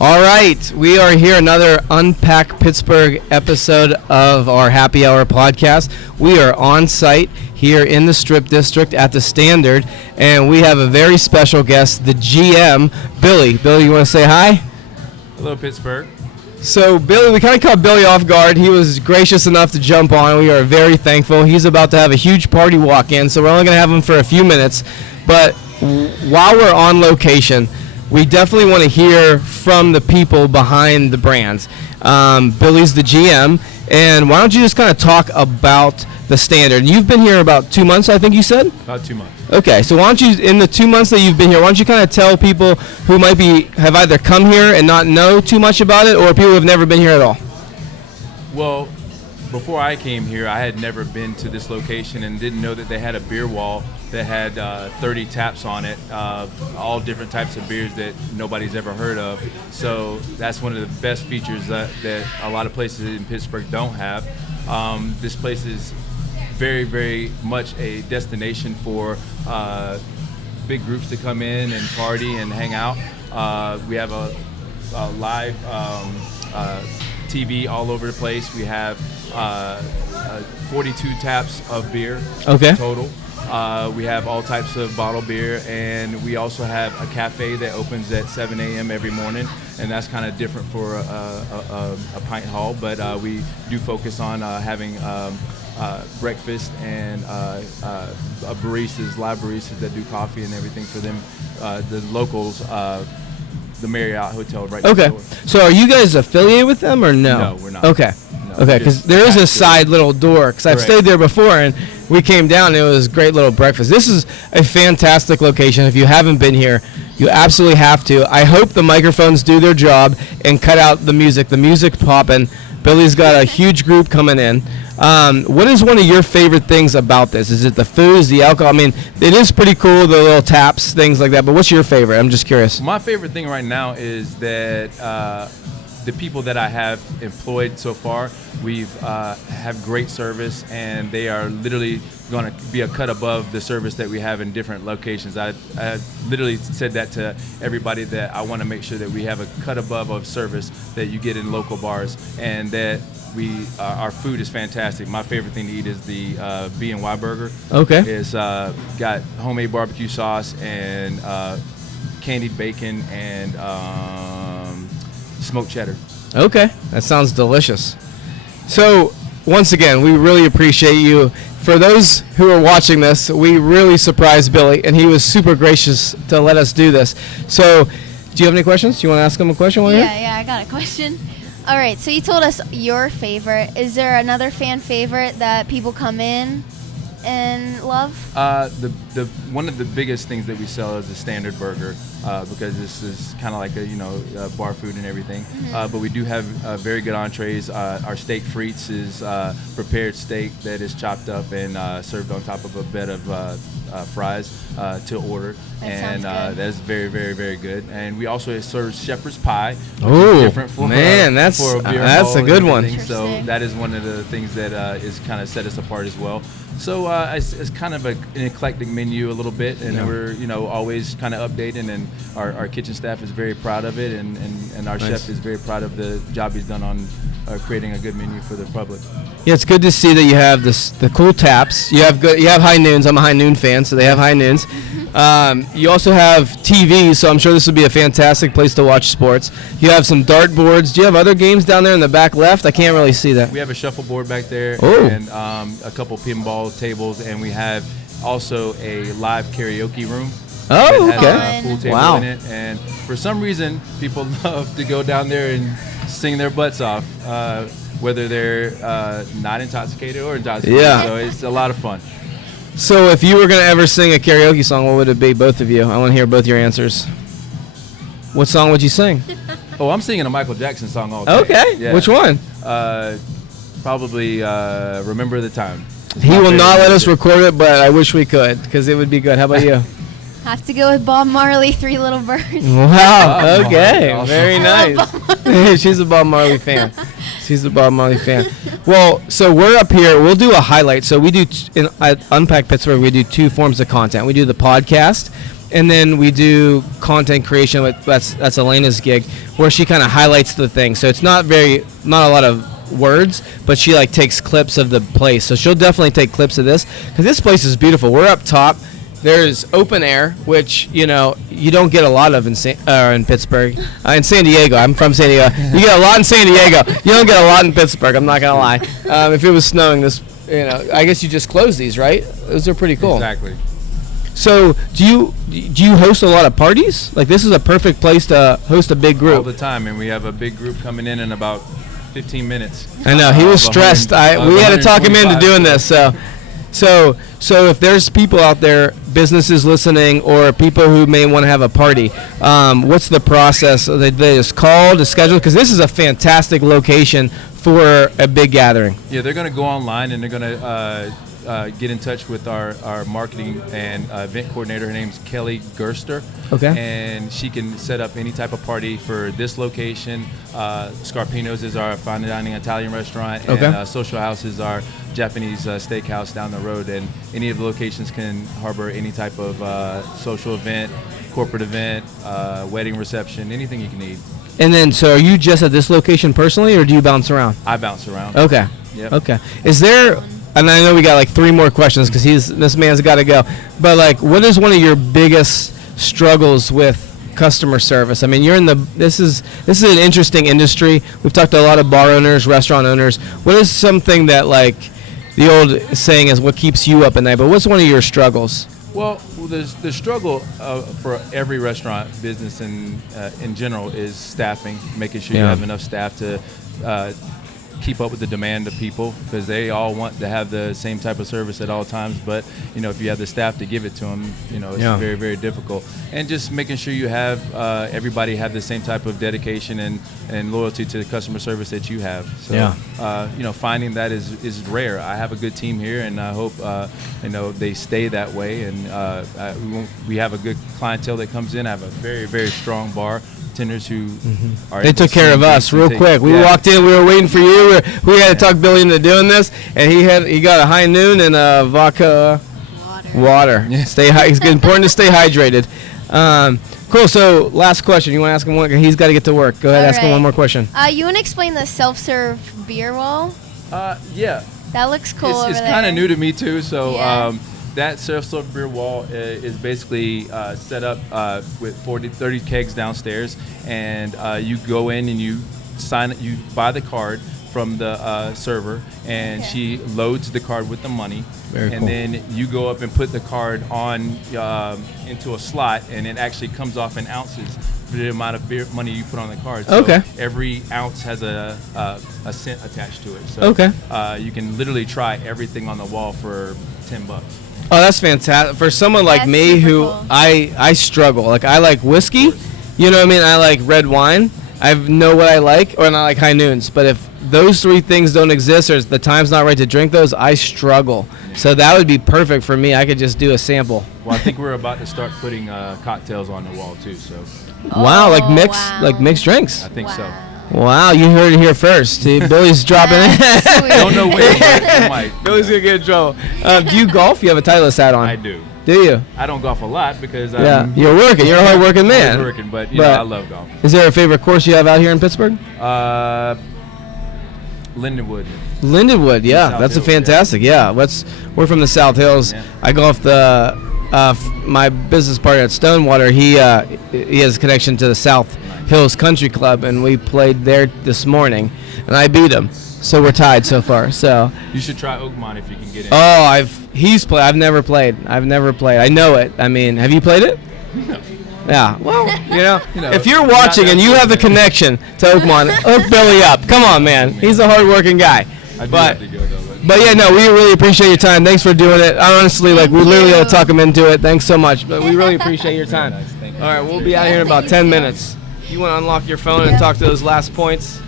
All right, we are here, another Unpack Pittsburgh episode of our Happy Hour podcast. We are on site here in the Strip District at the Standard, and we have a very special guest, the GM, Billy. Billy, you want to say hi? Hello, Pittsburgh. So, Billy, we kind of caught Billy off guard. He was gracious enough to jump on. We are very thankful. He's about to have a huge party walk-in, so we're only going to have him for a few minutes. But while we're on location, we definitely want to hear from the people behind the brands. Billy's the GM, and why don't you just kind of talk about the Standard? You've been here about 2 months, I think you said? About 2 months. Okay, so why don't you, in the 2 months that you've been here, why don't you kind of tell people who have either come here and not know too much about it, or people who have never been here at all? Well, before I came here, I had never been to this location and didn't know that they had a beer wall that had 30 taps on it, all different types of beers that nobody's ever heard of. So that's one of the best features that a lot of places in Pittsburgh don't have. This place is very, very much a destination for big groups to come in and party and hang out. We have a live TV all over the place. We have 42 taps of beer total. We have all types of bottled beer, and we also have a cafe that opens at 7 a.m. every morning, and that's kind of different for a pint hall, but we do focus on having breakfast and live baristas that do coffee and everything for them, the locals, the Marriott Hotel right next door. So are you guys affiliated with them or no? No, we're not. Okay. No, okay, because there is a side little door, because I've stayed there before, and we came down, and it was a great little breakfast. This is a fantastic location. If you haven't been here, you absolutely have to. I hope the microphones do their job and cut out the music. The music popping. Billy's got a huge group coming in. What is one of your favorite things about this? Is it the food, is the alcohol? I mean, it is pretty cool, the little taps, things like that, but what's your favorite? I'm just curious. My favorite thing right now is that the people that I have employed so far, we've have great service, and they are literally going to be a cut above the service that we have in different locations. I literally said that to everybody, that I want to make sure that we have a cut above of service that you get in local bars, and that our food is fantastic. My favorite thing to eat is the B&Y burger. Okay. It's got homemade barbecue sauce and candied bacon and smoked cheddar. Okay, that sounds delicious. So, once again, we really appreciate you. For those who are watching this, we really surprised Billy, and he was super gracious to let us do this. So, do you have any questions? Do you want to ask him a question while you're here? Yeah, I got a question. All right, so you told us your favorite. Is there another fan favorite that people come in and love? The one of the biggest things that we sell is the Standard burger, because this is kind of like a bar food and everything. Mm-hmm. But we do have very good entrees. Our steak frites is prepared steak that is chopped up and served on top of a bed of fries to order. That That is very, very, very good. And we also serve shepherd's pie. Oh, different for, man, that's for a beer a hall good and one. everything. So that is one of the things that is kind of set us apart as well. So it's kind of an eclectic menu a little bit, and we're always kind of updating, and our kitchen staff is very proud of it, and our chef is very proud of the job he's done on creating a good menu for the public. Yeah, it's good to see that you have the cool taps. You have high noons. I'm a high noon fan, so they have high noons. You also have TV, so I'm sure this would be a fantastic place to watch sports. You have some dart boards. Do you have other games down there in the back left? I can't really see that. We have a shuffleboard back there, and a couple pinball tables, and we have also a live karaoke room. Oh, that okay. has a pool table in it, and for some reason, people love to go down there and sing their butts off, whether they're not intoxicated or intoxicated. Yeah. So it's a lot of fun. So if you were going to ever sing a karaoke song, what would it be, both of you? I want to hear both your answers. What song would you sing? Oh, I'm singing a Michael Jackson song all day. Okay. Yeah. Which one? Probably Remember the Time. He will not let us record it, but I wish we could, because it would be good. How about you? Have to go with Bob Marley, Three Little Birds. Wow. Okay. Awesome. Very nice. She's a Bob Marley fan. She's a Bob Marley fan. Well, so we're up here. We'll do a highlight. So we do at Unpack Pittsburgh. We do two forms of content. We do the podcast, and then we do content creation. That's Alaina's gig, where she kind of highlights the thing. So it's not a lot of words, but she like takes clips of the place. So she'll definitely take clips of this, because this place is beautiful. We're up top. There's open air, which you don't get a lot of in Pittsburgh. In San Diego, I'm from San Diego. You get a lot in San Diego. You don't get a lot in Pittsburgh. I'm not gonna lie. If it was snowing, I guess you just close these, right? Those are pretty cool. Exactly. So do you host a lot of parties? Like, this is a perfect place to host a big group. All the time, and we have a big group coming in about 15 minutes. I know he was stressed. We had to talk him into doing this. So if there's people out there, businesses listening, or people who may want to have a party, what's the process? They just call to schedule? Because this is a fantastic location for a big gathering. Yeah, they're going to go online, and they're going to get in touch with our marketing and event coordinator. Her name's Kelly Gerster. Okay. And she can set up any type of party for this location. Scarpino's is our fine dining Italian restaurant, and Social House is our Japanese steakhouse down the road. And any of the locations can harbor any type of social event, corporate event, wedding reception, anything you can need. And then, so are you just at this location personally, or do you bounce around? I bounce around. Okay. Yep. Okay. Is there, and I know we got like 3 more questions because this man's got to go, but like, what is one of your biggest struggles with customer service? I mean, this is an interesting industry. We've talked to a lot of bar owners, restaurant owners. What is something that, like, the old saying is what keeps you up at night, but what's one of your struggles? Well, the struggle for every restaurant business in general is staffing, making sure you have enough staff to keep up with the demand of people, because they all want to have the same type of service at all times. But if you have the staff to give it to them, it's very, very difficult. And just making sure you have everybody have the same type of dedication and loyalty to the customer service that you have. So finding that is rare. I have a good team here, and I hope they stay that way. And we have a good clientele that comes in. I have a very, very strong bar. Who are they took care of us real quick. We walked in, we were waiting for you. We had to talk Billy into doing this, and he got a high noon and a vodka water. Yeah. It's important to stay hydrated. Cool. So last question. You want to ask him one? He's got to get to work. Go ahead, ask him one more question. You want to explain the self-serve beer wall? Yeah. That looks cool. It's kind of new to me too. So. That self-serve beer wall is basically set up with 30 kegs downstairs, and you go in and you buy the card from the server, and she loads the card with the money. Very and cool. Then you go up and put the card on into a slot, and it actually comes off in ounces for the amount of beer money you put on the card. So every ounce has a cent attached to it. So you can literally try everything on the wall for $10. Oh, that's fantastic. For someone like me who cool. I struggle. Like, I like whiskey, you know what I mean? I like red wine. I know what I like, and I like high noons. But if those 3 things don't exist, or the time's not right to drink those, I struggle. Yeah. So that would be perfect for me. I could just do a sample. Well, I think we're about to start putting cocktails on the wall too. So. Wow, like mixed drinks. I think so. Wow, you heard it here first. See, Billy's dropping in. Don't know when, but might. Billy's going to get in trouble. Do you golf? You have a Titleist hat on. I do. Do you? I don't golf a lot because you're working. You're a hard-working man. I'm working, but I love golf. Is there a favorite course you have out here in Pittsburgh? Lindenwood. Lindenwood, yeah. That's Hills, a fantastic, we're from the South Hills. Yeah. I golf my business partner at Stonewater. He has a connection to the South Hills Country Club, and we played there this morning, and I beat him. So we're tied so far. So you should try Oakmont if you can get in. Oh, he's played. I've never played. I know it. I mean, have you played it? No. Yeah. Well, if you're watching and you have the connection to Oakmont, hook Billy up. Come on, man. He's a hard-working guy. I do have to go though. But yeah, no, we really appreciate your time. Thanks for doing it. Honestly, we literally had to talk him into it. Thanks so much. But we really appreciate your time. Nice. Thank you. All right, we'll be out here in about 10 minutes. You want to unlock your phone and talk to those last points?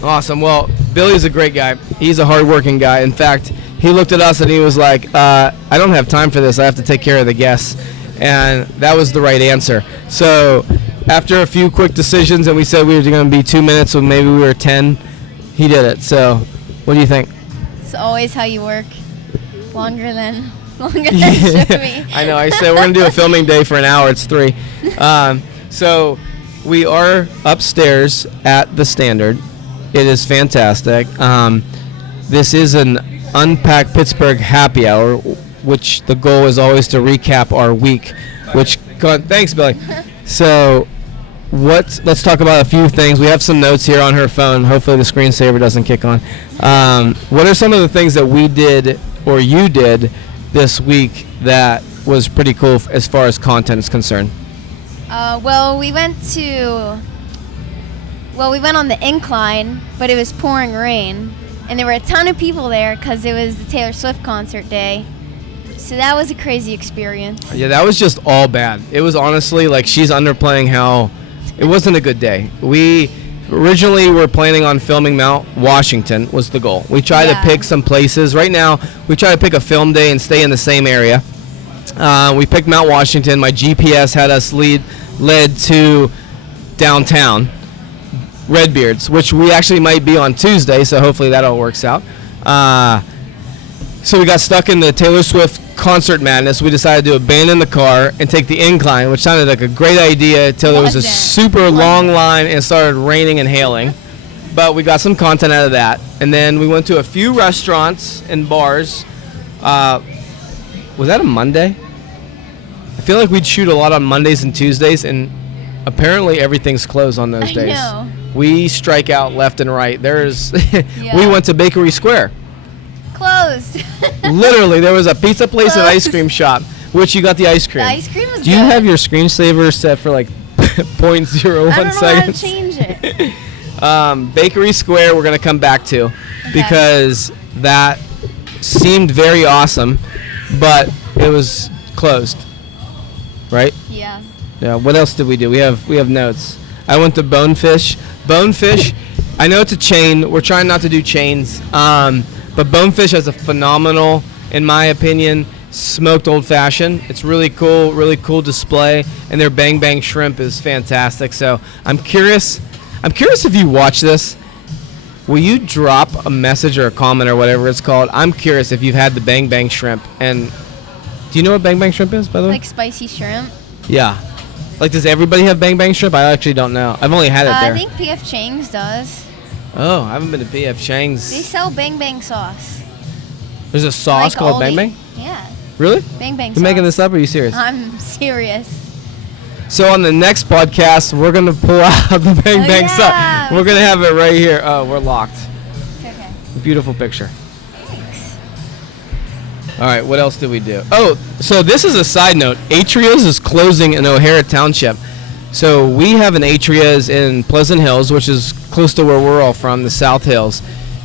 Awesome. Well, Billy's a great guy. He's a hard-working guy. In fact, he looked at us and he was like, I don't have time for this. I have to take care of the guests. And that was the right answer. So after a few quick decisions, and we said we were going to be 2 minutes, so maybe we were 10, he did it. So what do you think? It's always how you work. Longer than longer than it should be. I know. I said we're going to do a filming day for an hour. It's 3. So we are upstairs at the Standard. It is fantastic. This is an Unpack Pittsburgh Happy Hour, which the goal is always to recap our week. Thanks, Billy. So let's talk about a few things. We have some notes here on her phone. Hopefully the screensaver doesn't kick on. What are some of the things that we did or you did this week that was pretty cool as far as content is concerned? Well, we went on the incline, but it was pouring rain, and there were a ton of people there because it was the Taylor Swift concert day. So that was a crazy experience. Yeah, that was just all bad. It was honestly like she's underplaying how it wasn't a good day. We originally were planning on filming Mount Washington was the goal. We tried to pick some places. Right now, we try to pick a film day and stay in the same area. We picked Mount Washington. My GPS had us led to downtown Redbeards, which we actually might be on Tuesday, so hopefully that all works out. So we got stuck in the Taylor Swift concert madness. We decided to abandon the car and take the incline, which sounded like a great idea until there was a super long line and it started raining and hailing. But we got some content out of that. And then we went to a few restaurants and bars. Was that a Monday? I feel like we'd shoot a lot on Mondays and Tuesdays, and apparently everything's closed on those days. I know. We strike out left and right. We went to Bakery Square. Closed. Literally, there was a pizza place and ice cream shop, which you got the ice cream. The ice cream was good. Do you have your screensaver set for like 0.01 seconds? I don't know how to change it. Bakery Square we're going to come back to because that seemed very awesome, but it was closed. Right? Yeah. Yeah. What else did we do? We have notes. I went to Bonefish. Bonefish, I know it's a chain. We're trying not to do chains. But Bonefish has a phenomenal, in my opinion, smoked old fashioned. It's really cool display, and their Bang Bang shrimp is fantastic. So I'm curious if you watch this, will you drop a message or a comment or whatever it's called? I'm curious if you've had the Bang Bang shrimp. And do you know what Bang Bang shrimp is, by the way? Like spicy shrimp. Yeah. Like, does everybody have Bang Bang shrimp? I actually don't know. I've only had it there. I think P.F. Chang's does. Oh, I haven't been to P.F. Chang's. They sell Bang Bang sauce. There's a sauce called Bang Bang? Yeah. Really? Bang Bang sauce. You making this up, or are you serious? I'm serious. So on the next podcast, we're going to pull out the Bang Bang sauce. We're going to have it right here. Oh, we're locked. Okay. Beautiful picture. Thanks. All right, what else did we do? Oh, so this is a side note. Atria's is closing in O'Hara Township. So we have an Atria's in Pleasant Hills, which is close to where we're all from, the South Hills.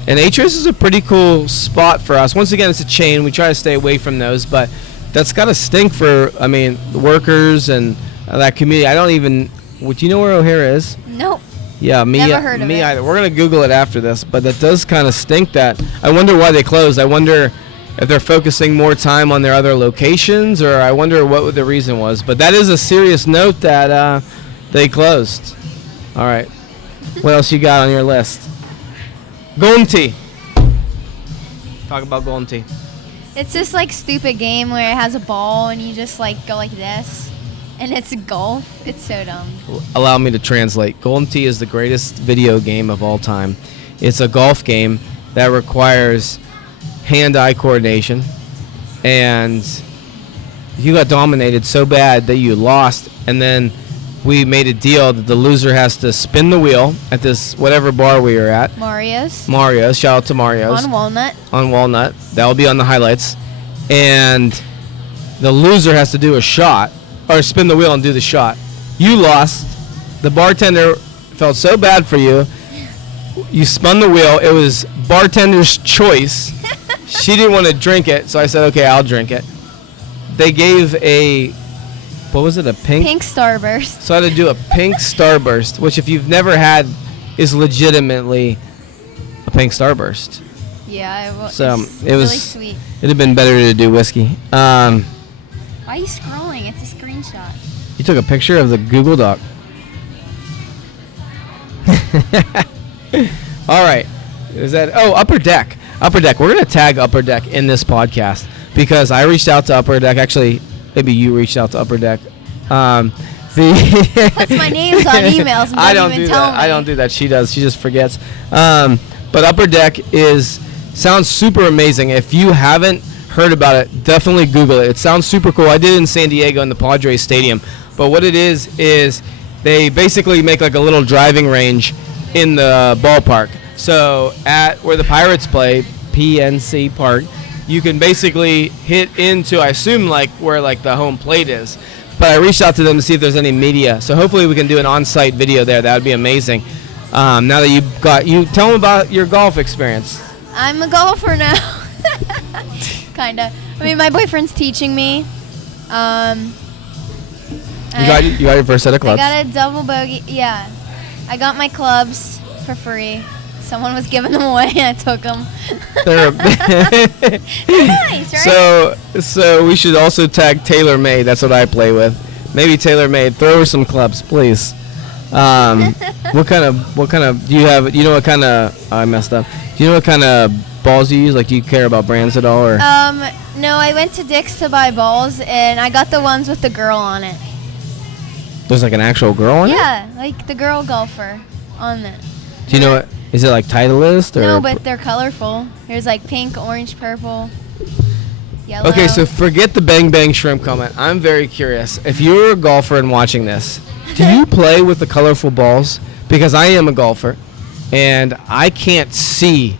And Atria's is a pretty cool spot for us. Once again, it's a chain. We try to stay away from those, but that's got to stink for, the workers and that community. I don't even, do you know where O'Hara is? Nope. Yeah, me either. We're going to Google it after this, but that does kind of stink that. I wonder why they closed. I wonder if they're focusing more time on their other locations, or I wonder what the reason was. But that is a serious note that they closed. All right. What else you got on your list? Golden Tee. Talk about Golden Tee. It's this like stupid game where it has a ball and you just like go like this, and it's golf. It's so dumb. Allow me to translate. Golden Tee is the greatest video game of all time. It's a golf game that requires hand-eye coordination, and you got dominated so bad that you lost, and then we made a deal that the loser has to spin the wheel at this whatever bar we were at. Mario's. Shout out to Mario's. On Walnut. That will be on the highlights. And the loser has to do a shot, or spin the wheel and do the shot. You lost. The bartender felt so bad for you. You spun the wheel. It was bartender's choice. She didn't want to drink it, so I said, okay, I'll drink it. They gave what was it, a pink? Pink Starburst. So I had to do a pink Starburst, which if you've never had is legitimately a pink Starburst. Yeah, it was. So it was really sweet. It'd have been better to do whiskey. Why are you scrolling? It's a screenshot. You took a picture of the Google Doc. All right. Is that Upper Deck? Upper Deck. We're going to tag Upper Deck in this podcast because I reached out to Upper Deck. Actually, maybe you reached out to Upper Deck. Puts my names on emails and I don't even do tell that. me. I don't do that. She does. She just forgets. But Upper Deck sounds super amazing. If you haven't heard about it, definitely Google it. It sounds super cool. I did it in San Diego in the Padres Stadium. But what it is they basically make like a little driving range in the ballpark. So at where the Pirates play, PNC Park, you can basically hit into, I assume, like where like the home plate is. But I reached out to them to see if there's any media. So hopefully we can do an on-site video there. That would be amazing. Now that you tell them about your golf experience. I'm a golfer now. Kinda. I mean, my boyfriend's teaching me. You got your first set of clubs. I got a double bogey. Yeah, I got my clubs for free. Someone was giving them away, and I took them. They're nice, right? So we should also tag TaylorMade. That's what I play with. Maybe TaylorMade. Throw her some clubs, please. What kind of do you have? You know what kind of? I messed up. Do you know what kind of balls you use? Like, do you care about brands at all? Or? No, I went to Dick's to buy balls, and I got the ones with the girl on it. There's like an actual girl on it? Yeah, like the girl golfer on it. Do you know what? Is it like Titleist or? No, but they're colorful. There's like pink, orange, purple, yellow. Okay, so forget the Bang Bang Shrimp comment. I'm very curious. If you were a golfer and watching this, do you play with the colorful balls? Because I am a golfer, and I can't see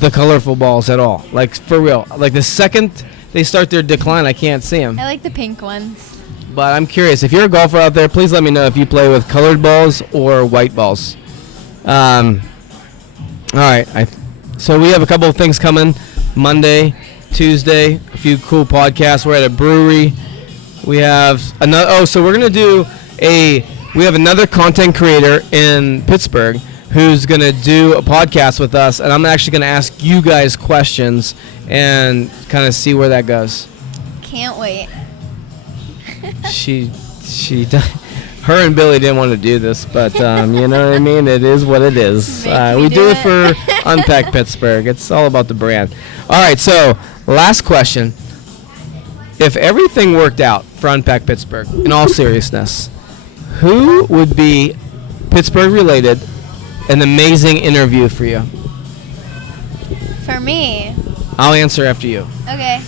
the colorful balls at all. Like, for real. Like, the second they start their decline, I can't see them. I like the pink ones. But I'm curious. If you're a golfer out there, please let me know if you play with colored balls or white balls. All right. So we have a couple of things coming. Monday, Tuesday, a few cool podcasts. We're at a brewery. We have another. Oh, so we're going to do we have another content creator in Pittsburgh who's going to do a podcast with us, and I'm actually going to ask you guys questions and kind of see where that goes. Can't wait. She her and Billy didn't want to do this, but you know what I mean? It is what it is. We do it for Unpack Pittsburgh. It's all about the brand. All right, so last question. If everything worked out for Unpack Pittsburgh, in all seriousness, who would be Pittsburgh-related an amazing interview for you? For me. I'll answer after you. Okay.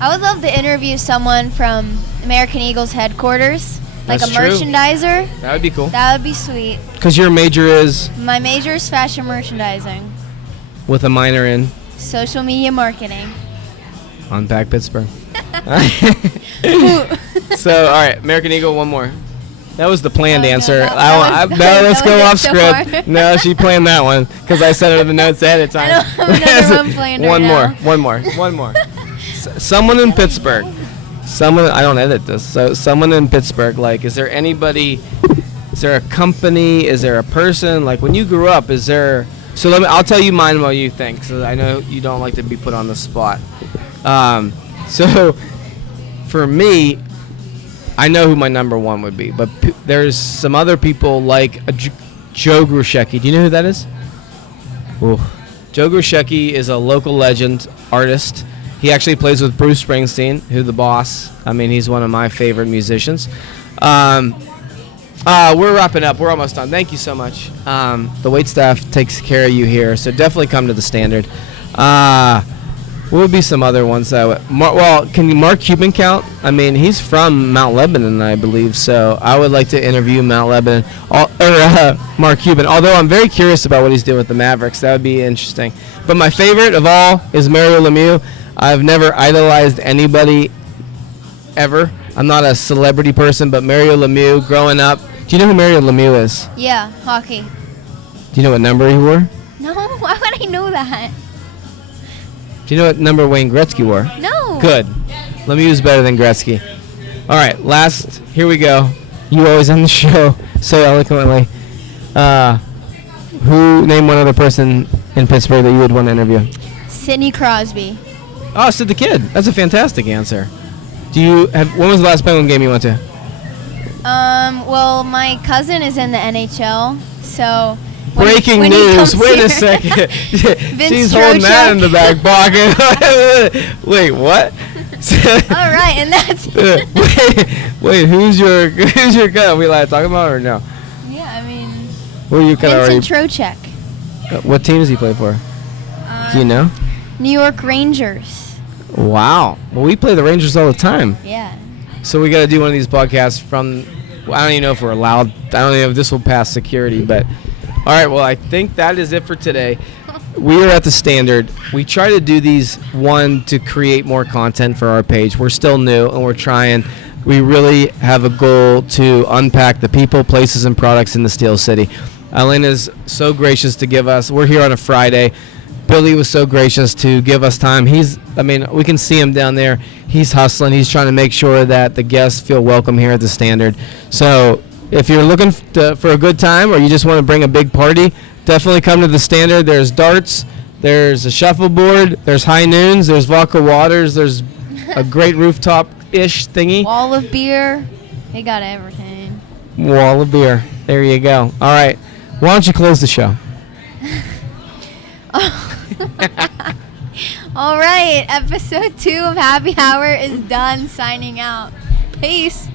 I would love to interview someone from American Eagle's headquarters. Like That's a true. merchandiser. That would be cool. That would be sweet. Because your major is? My major is fashion merchandising. With a minor in? Social media marketing. Unpack Pittsburgh. So, all right, American Eagle, one more. That was the planned answer. Let's go off script. No, she planned that one because I sent her the notes ahead of time. I don't have another one planned One more. Someone in Pittsburgh. I don't edit this. So someone in Pittsburgh, like, is there anybody, is there a company, is there a person, like when you grew up, is there, I'll tell you mine while you think, so I know you don't like to be put on the spot. So for me, I know who my number one would be, but there's some other people like Joe Grusecki. Do you know who that is? Ooh. Joe Grusecki is a local legend artist. He actually plays with Bruce Springsteen, who's the boss. I mean, he's one of my favorite musicians. We're wrapping up. We're almost done. Thank you so much. The wait staff takes care of you here, so definitely come to the Standard. What would be some other ones that can Mark Cuban count? I mean, he's from Mount Lebanon, I believe, so I would like to interview Mark Cuban, although I'm very curious about what he's doing with the Mavericks. That would be interesting. But my favorite of all is Mario Lemieux. I've never idolized anybody ever. I'm not a celebrity person, but Mario Lemieux, growing up. Do you know who Mario Lemieux is? Yeah, hockey. Do you know what number he wore? No, why would I know that? Do you know what number Wayne Gretzky wore? No. Good. Lemieux's better than Gretzky. All right, here we go. You always end the show so eloquently. Name one other person in Pittsburgh that you would want to interview? Sidney Crosby. Oh, Sid the Kid. That's a fantastic answer. When was the last Penguin game you went to? Well, my cousin is in the NHL, so... Breaking news. Wait a second. She's holding that in the back pocket. Wait, what? All right, and that's wait, who's your guy? Are we allowed to talk about it or no? yeah. I mean, Well, you kind of already. Vincent Trocheck, What team does he play for? Do you know? New York Rangers. Wow. Well, we play the Rangers all the time. Yeah. So we got to do one of these podcasts from. I don't even know if we're allowed. I don't know if this will pass security, but all right. Well, I think that is it for today. We are at the Standard. We try to do these to create more content for our page. We're still new and we're trying. We really have a goal to unpack the people, places, and products in the Steel City. Alaina's so gracious to give us. We're here on a Friday. Billy was so gracious to give us time. We can see him down there. He's hustling. He's trying to make sure that the guests feel welcome here at the Standard. So if you're looking for a good time or you just want to bring a big party, definitely come to the Standard. There's darts. There's a shuffleboard. There's high noons. There's vodka waters. There's a great rooftop-ish thingy. Wall of beer. They got everything. Wall of beer. There you go. All right. Why don't you close the show? All right, episode 2 of Happy Hour is done. Signing out. Peace.